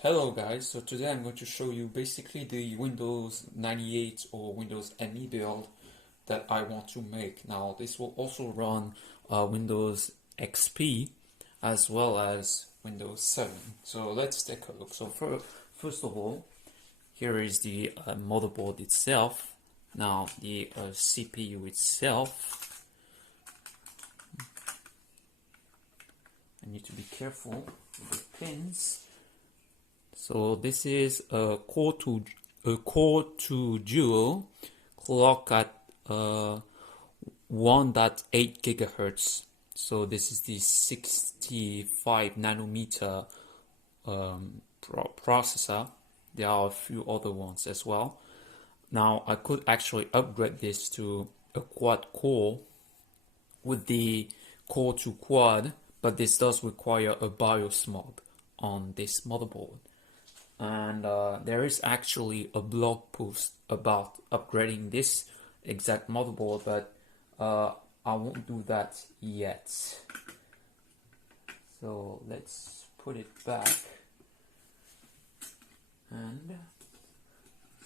Hello guys, so today I'm going to show you basically the Windows 98 or Windows ME build that I want to make. Now this will also run Windows XP as well as Windows 7. So let's take a look. So first of all, here is the motherboard itself. Now the CPU itself. I need to be careful with the pins. So this is a Core 2 Duo clock at 1.8 gigahertz. So this is the 65 nanometer processor. There are a few other ones as well. Now I could actually upgrade this to a quad core with the Core 2 Quad, but this does require a BIOS mod on this motherboard. And there is actually a blog post about upgrading this exact motherboard, but I won't do that yet. So let's put it back. And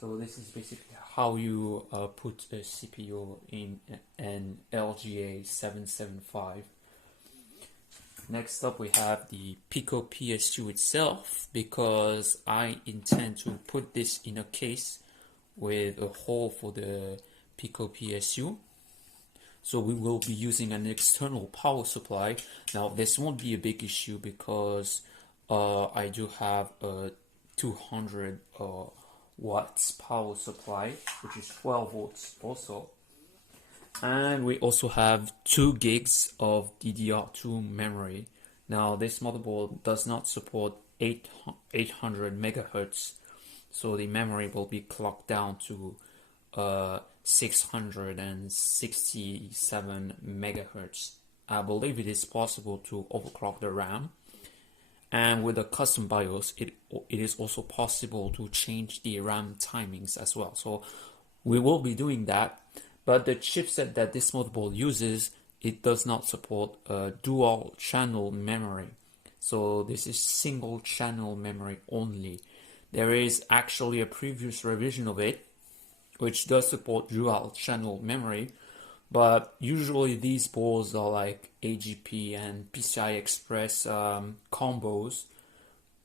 so this is basically how you put a CPU in an LGA 775. Next up we have the Pico PS2 itself, because I intend to put this in a case with a hole for the Pico PS2. So we will be using an external power supply. Now this won't be a big issue because I do have a 200 watts power supply, which is 12 volts also. And we also have 2 gigs of DDR2 memory. Now this motherboard does not support 800 megahertz, so the memory will be clocked down to 667 megahertz. I believe it is possible to overclock the RAM, and with a custom BIOS it is also possible to change the RAM timings as well. So we will be doing that. But the chipset that this motherboard uses, it does not support dual channel memory. So this is single channel memory only. There is actually a previous revision of it, which does support dual channel memory. But usually these boards are like AGP and PCI Express combos.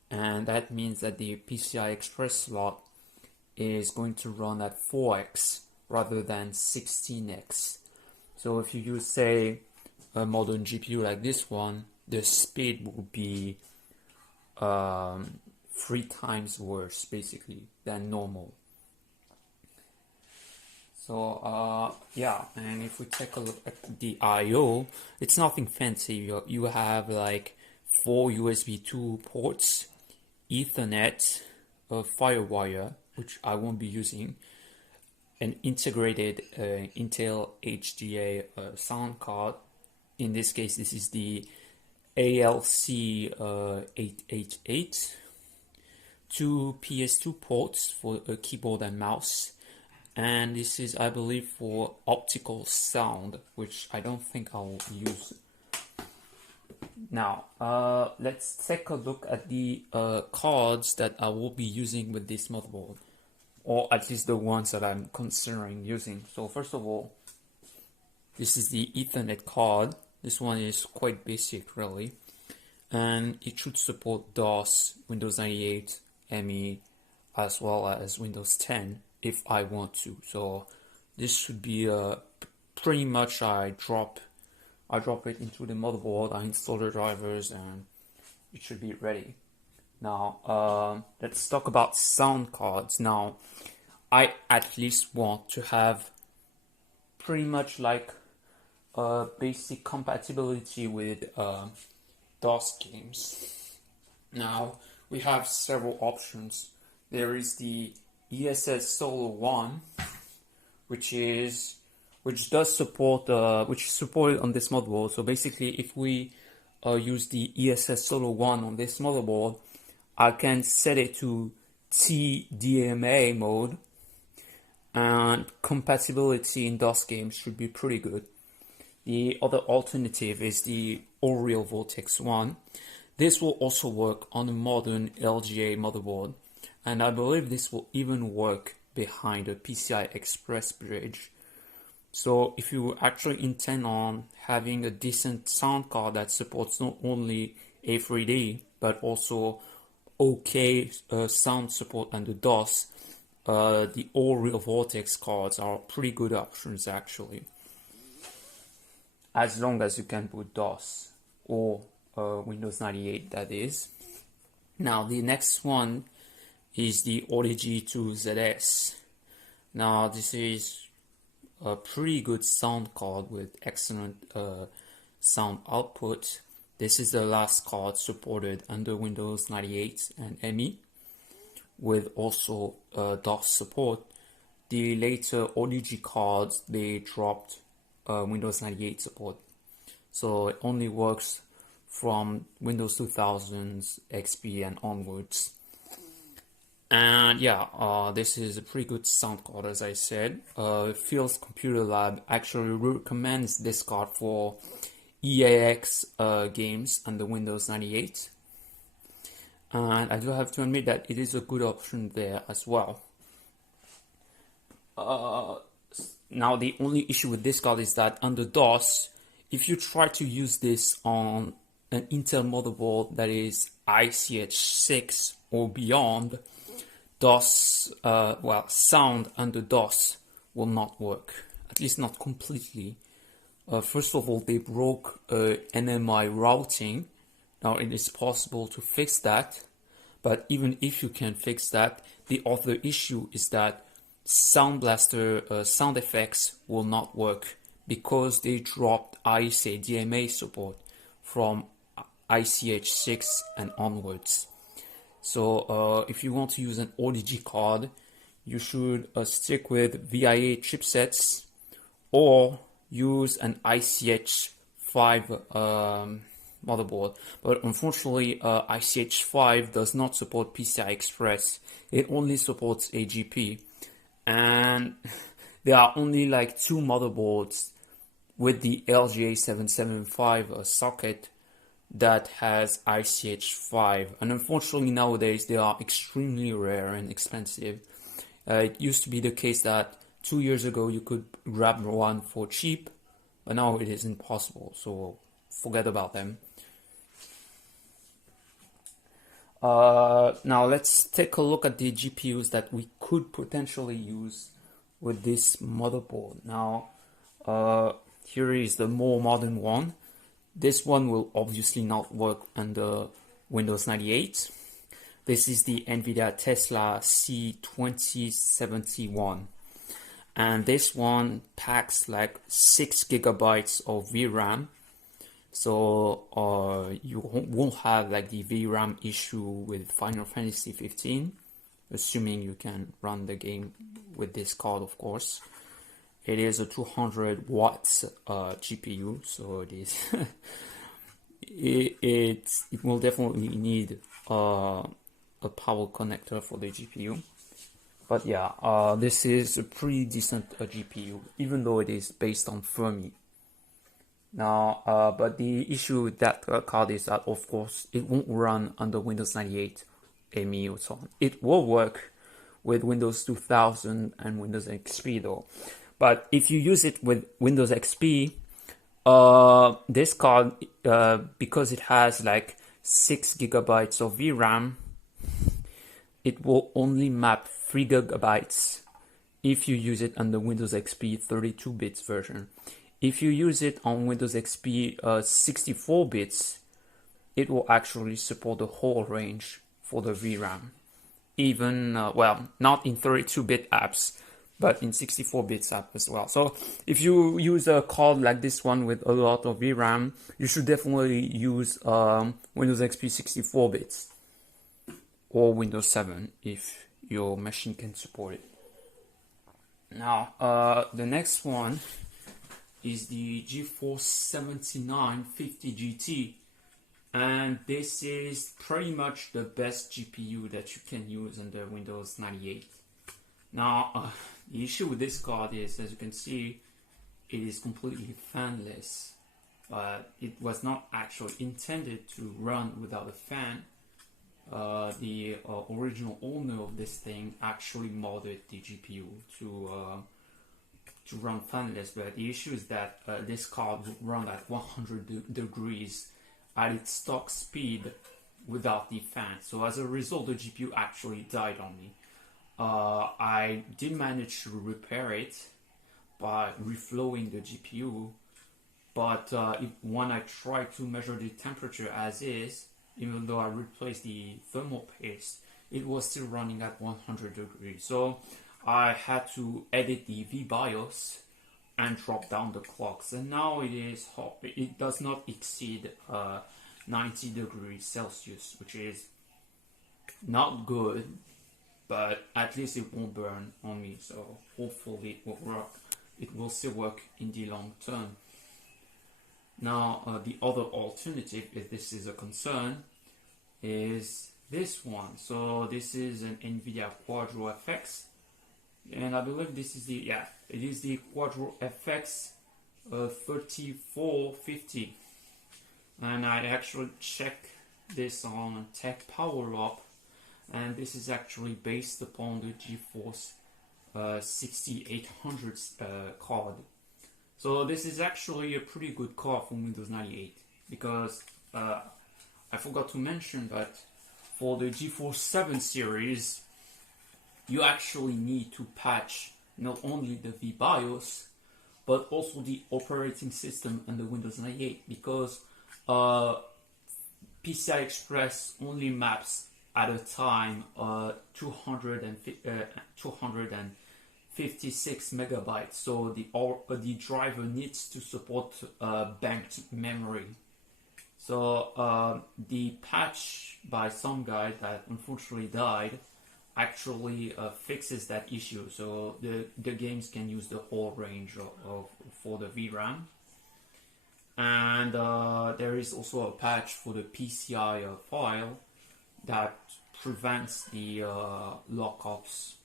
And that means that the PCI Express slot is going to run at 4x. Rather than 16x. So if you use, say, a modern GPU like this one, the speed will be 3 times worse, basically, than normal. So yeah, and if we take a look at the I/O, it's nothing fancy. You have like 4 USB 2 ports, Ethernet, a FireWire, which I won't be using, an integrated Intel HDA sound card. In this case, this is the ALC 888. 2 PS2 ports for a keyboard and mouse. And this is, I believe, for optical sound, which I don't think I'll use. Now, let's take a look at the cards that I will be using with this motherboard, or at least the ones that I'm considering using. So first of all, this is the Ethernet card. This one is quite basic really, and it should support DOS, Windows 98, ME, as well as Windows 10 if I want to. So this should be pretty much I drop it into the motherboard, I install the drivers, and it should be ready. Now, let's talk about sound cards. Now, I at least want to have pretty much like basic compatibility with DOS games. Now, we have several options. There is the ESS Solo-1, which does support which is supported on this motherboard. So basically, if we use the ESS Solo-1 on this motherboard, I can set it to TDMA mode, and compatibility in DOS games should be pretty good. The other alternative is the Aureal Vortex 1. This will also work on a modern LGA motherboard, and I believe this will even work behind a PCI Express bridge. So if you actually intend on having a decent sound card that supports not only A3D but also okay sound support under DOS, the Aureal Vortex cards are pretty good options actually, as long as you can put DOS or Windows 98, that is. Now the next one is the Audigy 2ZS. Now this is a pretty good sound card with excellent sound output. This is the last card supported under Windows 98 and ME, with also DOS support. The later Audigy cards, they dropped Windows 98 support, so it only works from Windows 2000s, XP and onwards. And yeah, this is a pretty good sound card, as I said. Phil's Computer Lab actually recommends this card for EAX games under Windows 98. And I do have to admit that it is a good option there as well. Now the only issue with this card is that under DOS, if you try to use this on an Intel motherboard that is ICH6 or beyond, DOS, sound under DOS will not work, at least not completely. First of all, they broke NMI routing. Now it is possible to fix that, but even if you can fix that, the other issue is that Sound Blaster sound effects will not work because they dropped ISA DMA support from ICH6 and onwards. So if you want to use an Audigy card, you should stick with VIA chipsets or use an ICH5 motherboard. But unfortunately, ICH5 does not support PCI Express. It only supports AGP. And there are only like 2 motherboards with the LGA775 socket that has ICH5, and unfortunately nowadays they are extremely rare and expensive. It used to be the case that 2 years ago you could grab one for cheap, but now it is impossible, so forget about them. Now let's take a look at the GPUs that we could potentially use with this motherboard. Now here is the more modern one. This one will obviously not work under Windows 98. This is the Nvidia Tesla C2071. And this one packs like 6 gigabytes of VRAM. So you won't have like the VRAM issue with Final Fantasy 15, assuming you can run the game with this card, of course. It is a 200 watts GPU, so it is it will definitely need a power connector for the GPU. But yeah, this is a pretty decent GPU, even though it is based on Fermi. Now, but the issue with that card is that, of course, it won't run under Windows 98, ME, or so on. It will work with Windows 2000 and Windows XP though. But if you use it with Windows XP, this card, because it has like 6 gigabytes of VRAM, it will only map 3 gigabytes if you use it under Windows XP 32 bits version. If you use it on Windows XP 64 bits, it will actually support the whole range for the VRAM. Even, well, not in 32-bit apps, but in 64-bit apps as well. So if you use a card like this one with a lot of VRAM, you should definitely use Windows XP 64 bits or Windows 7 if your machine can support it. Now, the next one is the GeForce 7950 GT, and this is pretty much the best GPU that you can use under Windows 98. Now, the issue with this card is, as you can see, it is completely fanless. but it was not actually intended to run without a fan. The original owner of this thing actually modded the GPU to run fanless, but the issue is that this card would run at 100 degrees at its stock speed without the fan. So as a result, the GPU actually died on me. I did manage to repair it by reflowing the GPU, but when I tried to measure the temperature as is, even though I replaced the thermal paste, it was still running at 100 degrees. So I had to edit the VBIOS and drop down the clocks, and now it is hot. It does not exceed 90 degrees Celsius, which is not good, but at least it won't burn on me, so hopefully it will work. It will still work in the long term. Now, the other alternative, if this is a concern, is this one. So this is an Nvidia Quadro FX, and I believe this is the, it is the Quadro FX 3450. And I actually checked this on Tech Power Up, and this is actually based upon the GeForce 6800 card. So this is actually a pretty good card for Windows 98, because I forgot to mention that for the GeForce 7 series, you actually need to patch not only the VBIOS, but also the operating system and the Windows 98, because PCI Express only maps at a time 256 megabytes, so the driver needs to support banked memory. So the patch by some guy that unfortunately died actually fixes that issue, so the games can use the whole range for the VRAM. And there is also a patch for the PCI file that prevents the lockups.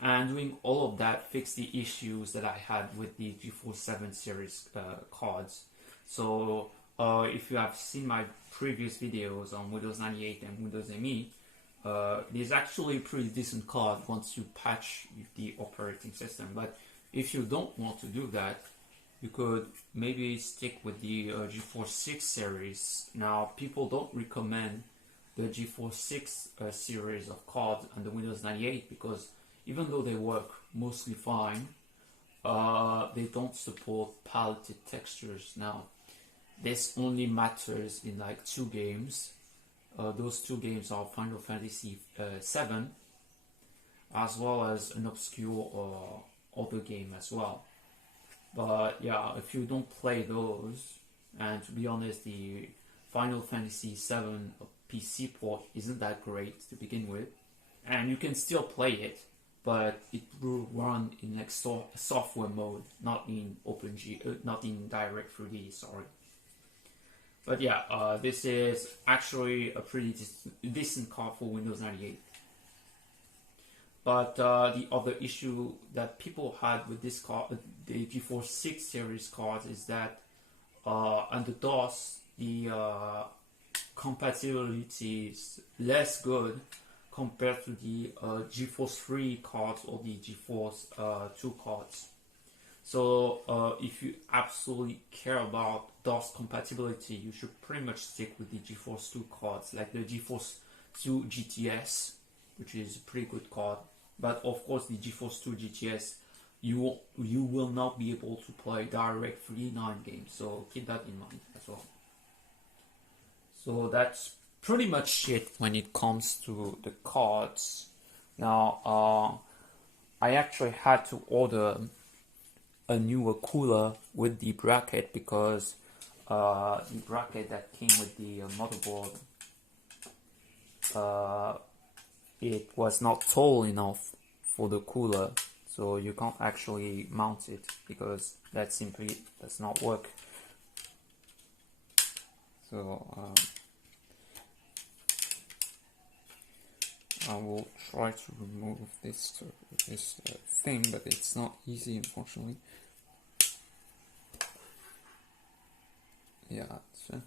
And doing all of that fixed the issues that I had with the GeForce 7 series cards. So if you have seen my previous videos on Windows 98 and Windows ME, it is actually a pretty decent card once you patch the operating system. But if you don't want to do that, you could maybe stick with the GeForce 6 series. Now, people don't recommend the GeForce 6 series of cards and the Windows 98 because even though they work mostly fine, they don't support paletted textures. Now, this only matters in like 2 games. Those 2 games are Final Fantasy 7, as well as an obscure other game as well. But yeah, if you don't play those, and to be honest, the Final Fantasy 7 PC port isn't that great to begin with, and you can still play it, but it will run in like software mode, not in OpenG, not in Direct3D, sorry. But yeah, this is actually a pretty decent card for Windows 98. But the other issue that people had with this card, the GeForce 6 series cards, is that under DOS, the compatibility is less good compared to the GeForce 3 cards or the GeForce 2 cards. So if you absolutely care about DOS compatibility, you should pretty much stick with the GeForce 2 cards, like the GeForce 2 GTS, which is a pretty good card. But of course, the GeForce 2 GTS, you will not be able to play Direct3D 9 games, so keep that in mind as well. So that's pretty much it when it comes to the cards. Now, I actually had to order a newer cooler with the bracket because the bracket that came with the motherboard, it was not tall enough for the cooler, so you can't actually mount it because that simply does not work. So I will try to remove this thing, but it's not easy, unfortunately. Yeah, so,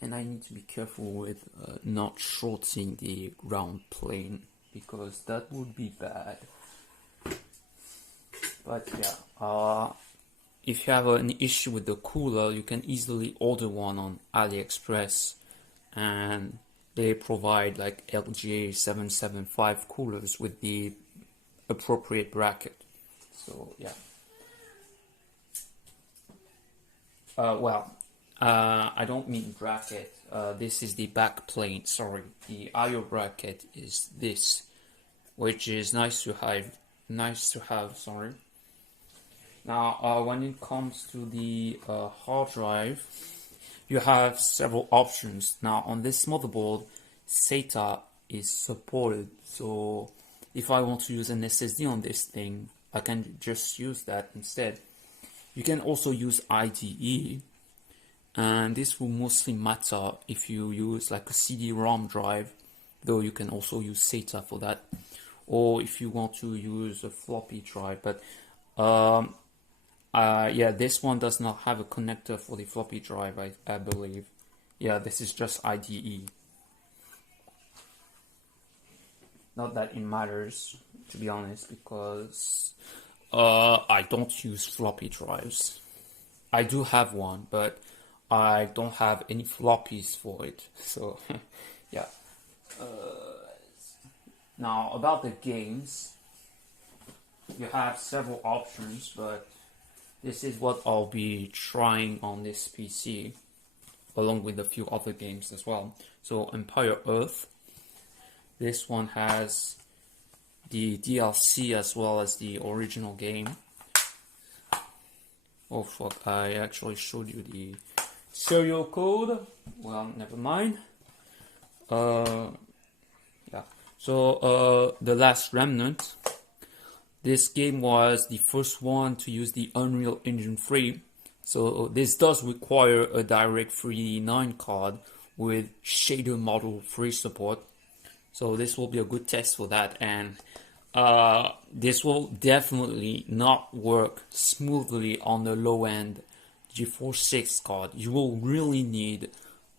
and I need to be careful with not shorting the ground plane because that would be bad. But yeah, if you have an issue with the cooler, you can easily order one on AliExpress, and they provide like LGA 775 coolers with the appropriate bracket. So yeah. I don't mean bracket. This is the back plane. Sorry, the I/O bracket is this, which is nice to have. Nice to have. Sorry. Now, when it comes to the hard drive, you have several options. Now, on this motherboard, SATA is supported. So, if I want to use an SSD on this thing, I can just use that instead. You can also use IDE, and this will mostly matter if you use like a CD-ROM drive, though you can also use SATA for that, or if you want to use a floppy drive. But yeah, this one does not have a connector for the floppy drive, I believe. Yeah, this is just IDE. Not that it matters, to be honest, because I don't use floppy drives. I do have one, but I don't have any floppies for it. So, yeah. Now, about the games, you have several options, but this is what I'll be trying on this PC, along with a few other games as well. So, Empire Earth. This one has the DLC as well as the original game. Oh fuck, I actually showed you the serial code. Well, never mind. Yeah. So, The Last Remnant. This game was the first one to use the Unreal Engine 3. So, this does require a Direct 9 card with shader model 3 support. So this will be a good test for that, and this will definitely not work smoothly on the low-end GeForce 6 card. You will really need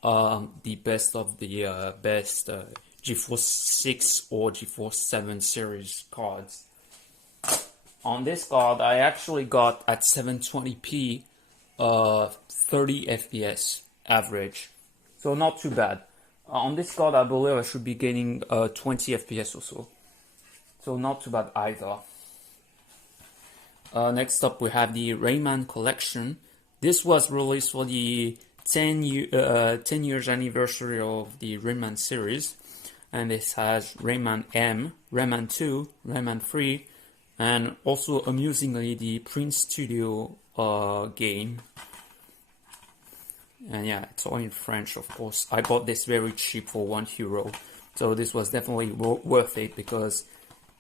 the best of the best GeForce 6 or GeForce 7 series cards. On this card, I actually got at 720p 30 FPS average, so not too bad. On this card, I believe I should be getting 20 FPS or so. So not too bad either. Next up, we have the Rayman Collection. This was released for the 10 years anniversary of the Rayman series. And this has Rayman M, Rayman 2, Rayman 3, and also amusingly the Prince Studio game. And yeah, it's all in French, of course. I bought this very cheap for €1. So this was definitely worth it because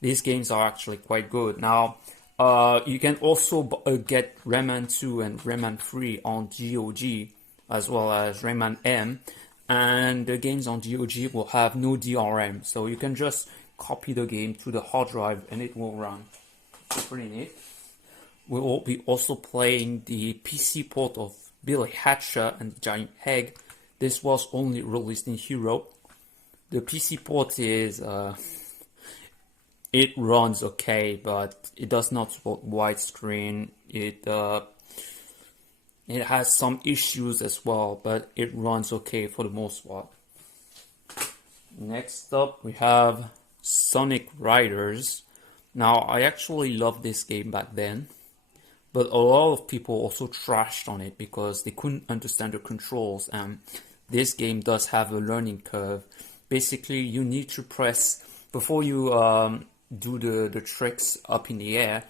these games are actually quite good. Now, you can also get Rayman 2 and Rayman 3 on GOG, as well as Rayman M. And the games on GOG will have no DRM. So you can just copy the game to the hard drive and it will run. It's pretty neat. We will be also playing the PC port of Billy Hatcher and the Giant Egg. This was only released in Europe. The PC port is it runs okay, but it does not support widescreen. It has some issues as well, but it runs okay for the most part. Next up, we have Sonic Riders. Now, I actually loved this game back then, but a lot of people also trashed on it because they couldn't understand the controls, and this game does have a learning curve. Basically, you need to press, before you do the tricks up in the air,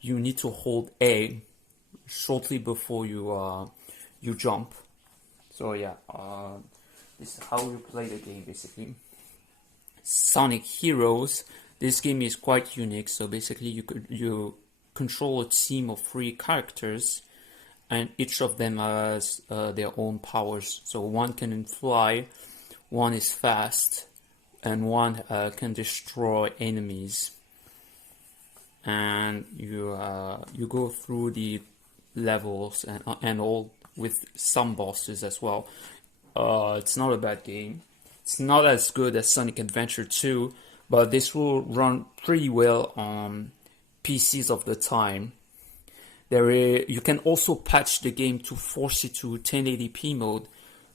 you need to hold A shortly before you jump. So yeah, this is how you play the game basically. Sonic Heroes. This game is quite unique. So basically, you control a team of 3 characters, and each of them has their own powers. So one can fly, one is fast, and one can destroy enemies. And you go through the levels and all with some bosses as well. It's not a bad game. It's not as good as Sonic Adventure 2, but this will run pretty well on PCs of the time. You can also patch the game to force it to 1080p mode,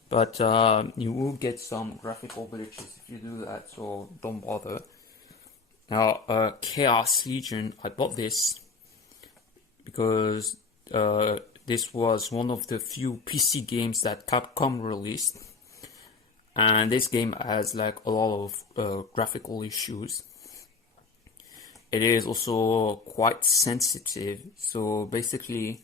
but you will get some graphical glitches if you do that, so don't bother. Now, Chaos Legion, I bought this because this was one of the few PC games that Capcom released, and this game has like a lot of graphical issues. It is also quite sensitive, so basically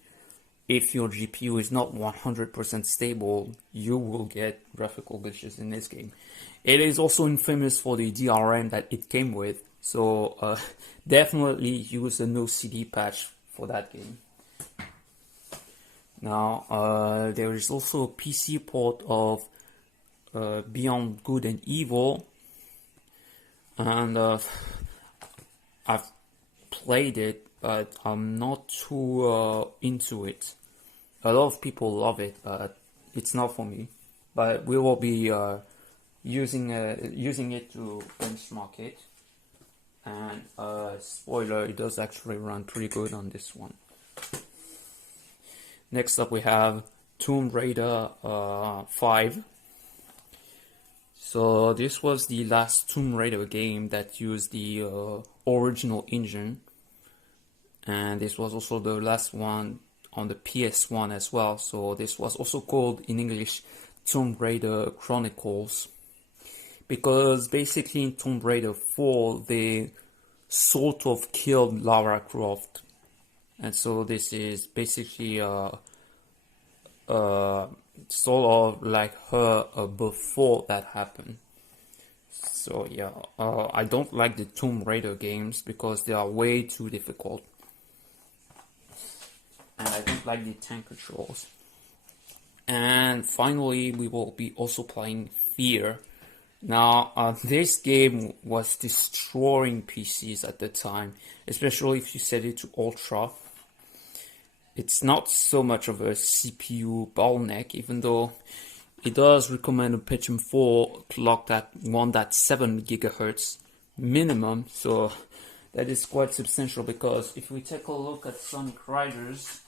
if your GPU is not 100% stable, you will get graphical glitches in this game. It is also infamous for the DRM that it came with, so definitely use a no CD patch for that game. Now, there is also a PC port of Beyond Good and Evil, and I've played it, but I'm not too into it. A lot of people love it, but it's not for me. But we will be using it to benchmark it. And spoiler, it does actually run pretty good on this one. Next up we have Tomb Raider 5. So this was the last Tomb Raider game that used the original engine, and this was also the last one on the PS1 as well. So this was also called in English Tomb Raider Chronicles, because basically in Tomb Raider 4 they sort of killed Lara Croft, and so this is basically sort of like her before that happened. So yeah, I don't like the Tomb Raider games because they are way too difficult, and I don't like the tank controls. And finally, we will be also playing Fear. Now, this game was destroying PCs at the time, especially if you set it to Ultra. It's not so much of a CPU bottleneck, even though it does recommend a Pentium 4 clocked at 1.7 GHz minimum, so that is quite substantial, because if we take a look at Sonic Riders,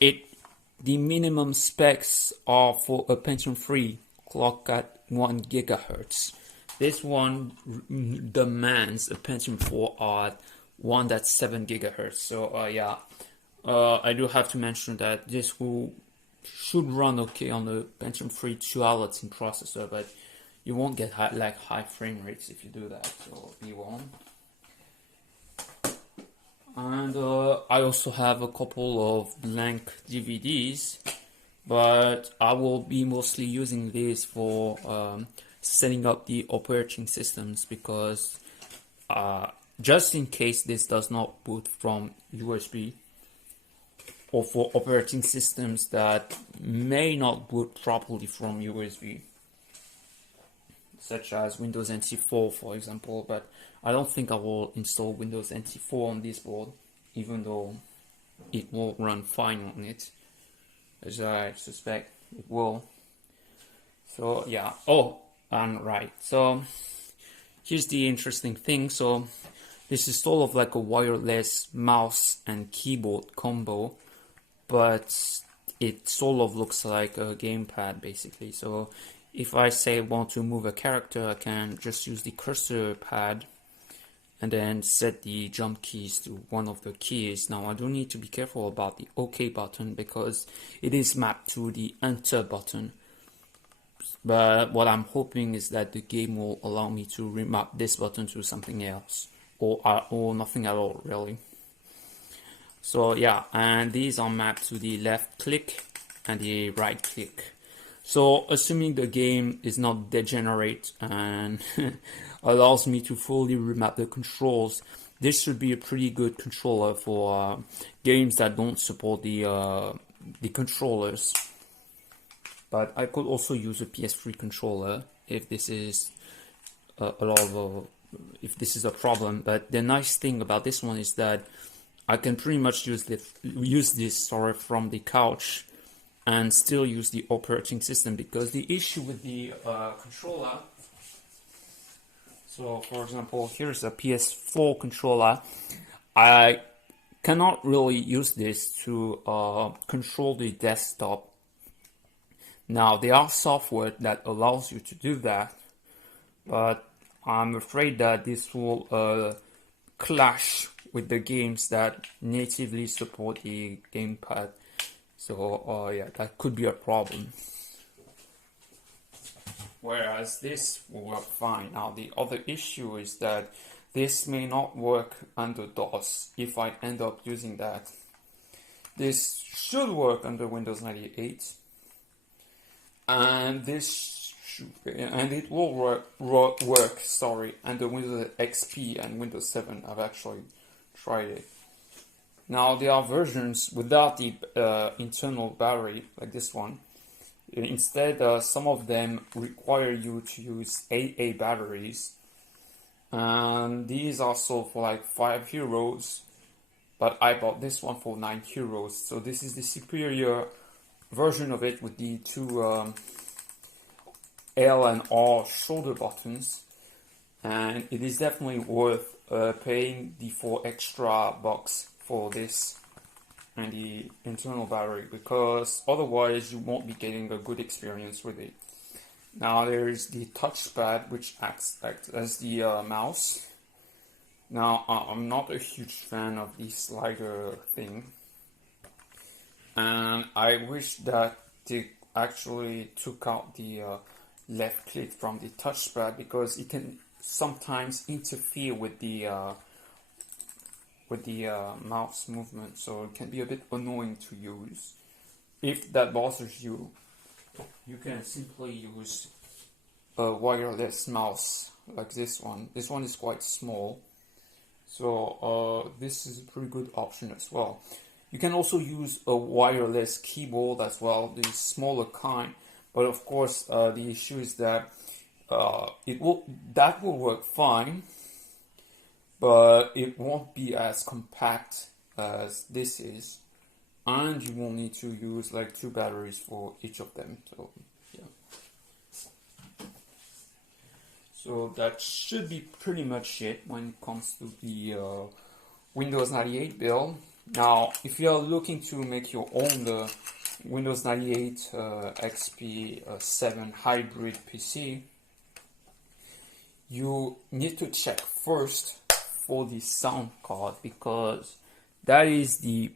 the minimum specs are for a Pentium 3 clocked at 1 GHz. This one demands a Pentium 4 at 1.7 GHz, so yeah. I do have to mention that this should run okay on the Pentium 3 duality processor, but you won't get high frame rates if you do that, so be warned. And I also have a couple of blank DVDs, but I will be mostly using these for setting up the operating systems, because just in case this does not boot from USB, or for operating systems that may not boot properly from USB, such as Windows NT 4, for example. But I don't think I will install Windows NT 4 on this board, even though it will run fine on it, as I suspect it will. So yeah. Oh, and right. So here's the interesting thing. So this is sort of like a wireless mouse and keyboard combo, but it sort of looks like a gamepad basically. So if I say I want to move a character, I can just use the cursor pad and then set the jump keys to one of the keys. Now I do need to be careful about the OK button because it is mapped to the enter button. But what I'm hoping is that the game will allow me to remap this button to something else, or nothing at all really. So yeah, and these are mapped to the left click and the right click. So assuming the game is not degenerate and allows me to fully remap the controls, this should be a pretty good controller for games that don't support the controllers. But I could also use a PS3 controller if this is if this is a problem. But the nice thing about this one is that I can pretty much use this from the couch and still use the operating system, because the issue with the controller, so for example, here's a PS4 controller, I cannot really use this to control the desktop. Now, there are software that allows you to do that, but I'm afraid that this will clash with the games that natively support the gamepad. So yeah, that could be a problem. Whereas this will work fine. Now, the other issue is that this may not work under DOS if I end up using that. This should work under Windows 98, and it will work under Windows XP and Windows 7. I've actually tried it. Now, there are versions without the internal battery, like this one. Instead, some of them require you to use AA batteries, and these are sold for like €5, but I bought this one for €9. So this is the superior version of it with the two L and R shoulder buttons, and it is definitely worth paying the $4 extra for this and the internal battery, because otherwise you won't be getting a good experience with it. Now, there is the touchpad, which acts as the mouse. Now, I'm not a huge fan of the slider thing, and I wish that they actually took out the left click from the touchpad, because it can sometimes interfere with the mouse movement, so it can be a bit annoying to use. If that bothers you, you can simply use a wireless mouse like this one. This one is quite small, so this is a pretty good option as well. You can also use a wireless keyboard as well, the smaller kind, but of course the issue is that that will work fine, but it won't be as compact as this is, and you will need to use like 2 batteries for each of them. So yeah, so that should be pretty much it when it comes to the Windows 98 build. Now, if you are looking to make your own Windows 98 XP 7 hybrid PC, you need to check first for the sound card, because that is the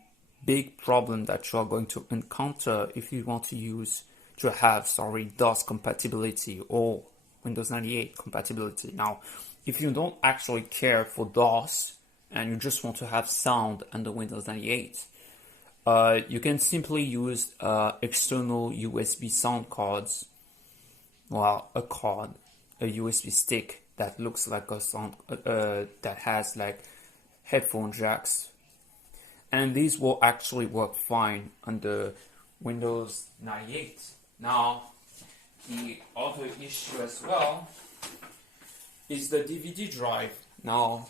big problem that you are going to encounter if you want to have DOS compatibility or Windows 98 compatibility. Now, if you don't actually care for DOS and you just want to have sound under Windows 98, you can simply use external USB sound cards. Well, a USB stick that looks like a sound that has like headphone jacks, and these will actually work fine under Windows 98. Now, the other issue as well is the DVD drive. Now,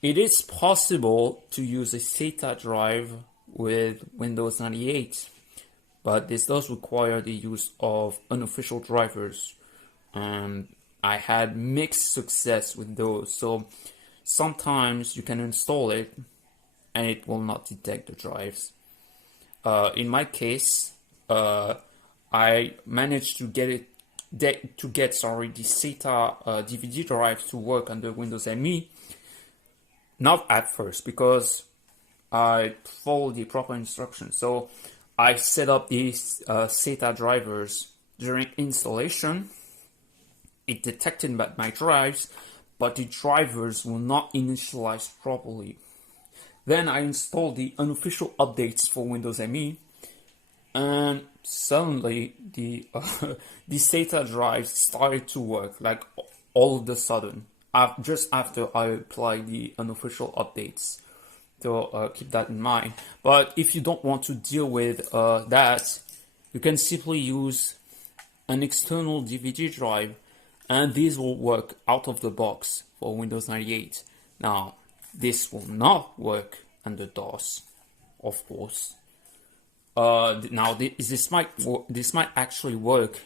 it is possible to use a SATA drive with Windows 98, but this does require the use of unofficial drivers, and I had mixed success with those. So sometimes you can install it and it will not detect the drives. In my case, I managed to get the SATA DVD drive to work under Windows ME. Not at first, because I followed the proper instructions. So I set up these SATA drivers during installation. It detected my drives, but the drivers will not initialize properly. Then I installed the unofficial updates for Windows ME, and suddenly the SATA drives started to work, like all of a sudden, just after I applied the unofficial updates. So keep that in mind. But if you don't want to deal with that, you can simply use an external DVD drive, and these will work out of the box for Windows 98. Now, this will not work under DOS, of course. now this might actually work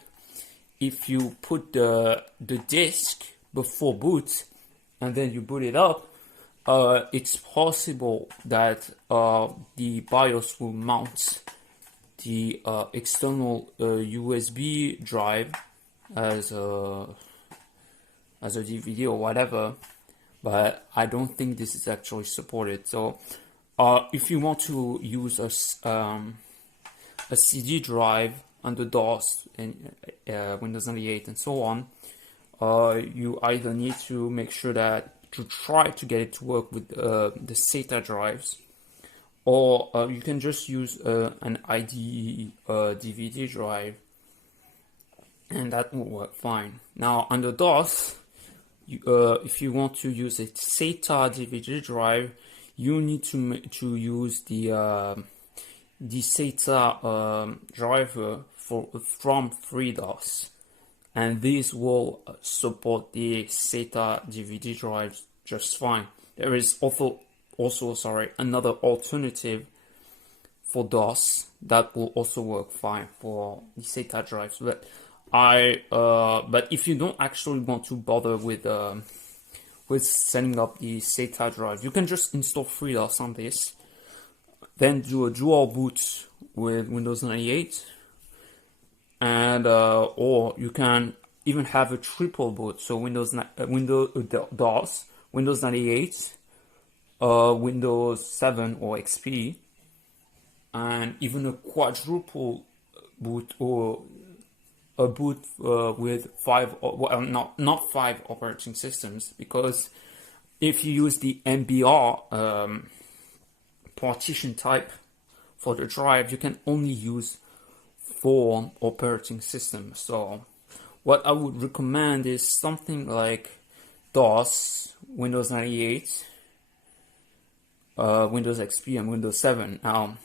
if you put the disk before boot and then you boot it up. It's possible that the BIOS will mount the external USB drive as a DVD or whatever, but I don't think this is actually supported. So if you want to use a CD drive under DOS and Windows 98 and so on, you either need to make sure to try to get it to work with the SATA drives, or you can just use an IDE DVD drive, and that will work fine. Now under DOS, if you want to use a SATA DVD drive, you need to use the SATA driver from FreeDOS, and these will support the SATA DVD drives just fine. There is also another alternative for DOS that will also work fine for the SATA drives. But if you don't actually want to bother with setting up the SATA drive, you can just install FreeDOS on this, then do a dual boot with Windows 98, and or you can even have a triple boot, so DOS, Windows 98, Windows 7 or XP, and even a quadruple boot, or a boot with not 5 operating systems, because if you use the MBR partition type for the drive, you can only use 4 operating systems. So what I would recommend is something like DOS, Windows 98, Windows XP, and Windows 7. Now,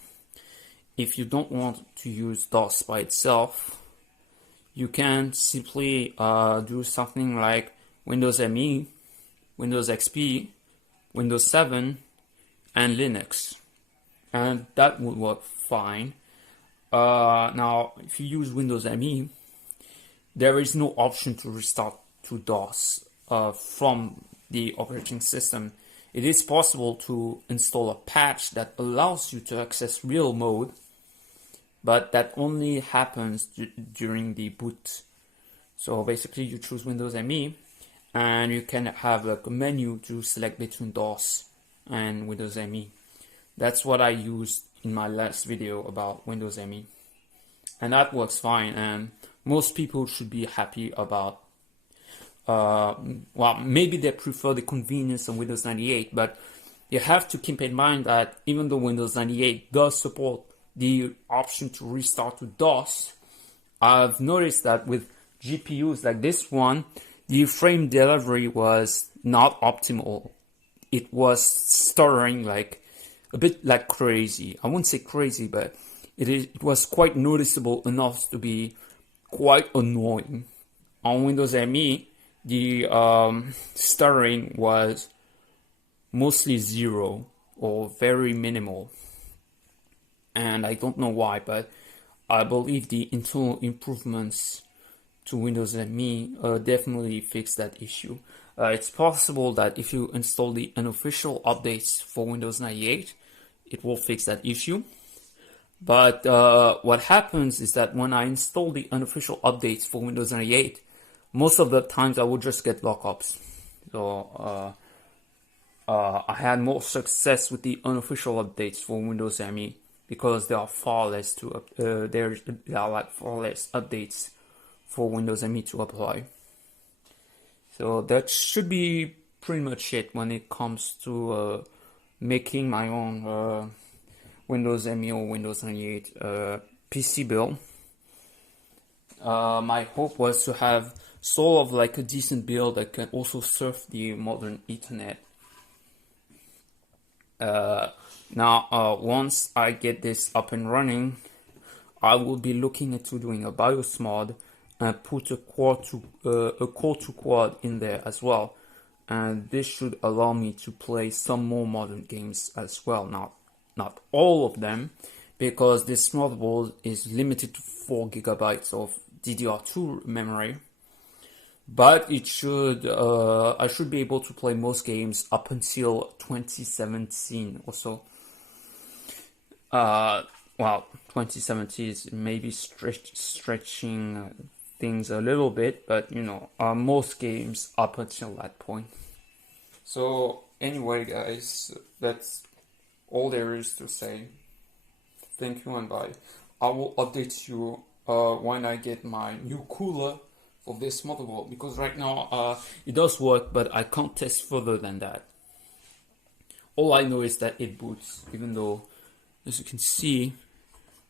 if you don't want to use DOS by itself, you can simply do something like Windows ME, Windows XP, Windows 7, and Linux, and that would work fine. Now, if you use Windows ME, there is no option to restart to DOS from the operating system. It is possible to install a patch that allows you to access real mode, but that only happens during the boot. So basically you choose Windows ME, and you can have like a menu to select between DOS and Windows ME. That's what I used in my last video about Windows ME, and that works fine, and most people should be happy about. Well, maybe they prefer the convenience of Windows 98, but you have to keep in mind that even though Windows 98 does support the option to restart to DOS, I've noticed that with GPUs like this one, the frame delivery was not optimal. It was stuttering like a bit like crazy. I wouldn't say crazy, but it was quite noticeable enough to be quite annoying. On Windows ME, the stuttering was mostly 0 or very minimal, and I don't know why, but I believe the internal improvements to Windows ME definitely fix that issue. It's possible that if you install the unofficial updates for Windows 98, it will fix that issue. But what happens is that when I install the unofficial updates for Windows 98, most of the times I would just get lockups. So I had more success with the unofficial updates for Windows ME because there are far less there are like far less updates for Windows ME to apply. So that should be pretty much it when it comes to making my own Windows ME or Windows 98 PC build. My hope was to have sort of like a decent build that can also surf the modern Ethernet. Now, once I get this up and running, I will be looking into doing a BIOS mod and put a core to quad in there as well, and this should allow me to play some more modern games as well. Not all of them, because this motherboard is limited to 4 gigabytes of DDR2 memory, but it should I should be able to play most games up until 2017 or so. Well, 2017 is maybe stretching things a little bit, but you know, most games up until that point. So anyway, guys, that's all there is to say. Thank you and bye. I will update you when I get my new cooler for this motherboard, because right now it does work, but I can't test further than that. All I know is that it boots, even though, as you can see,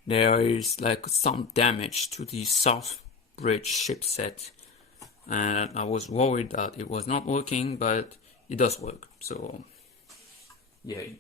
there is like some damage to the South Bridge chipset, and I was worried that it was not working, but it does work. So, yay.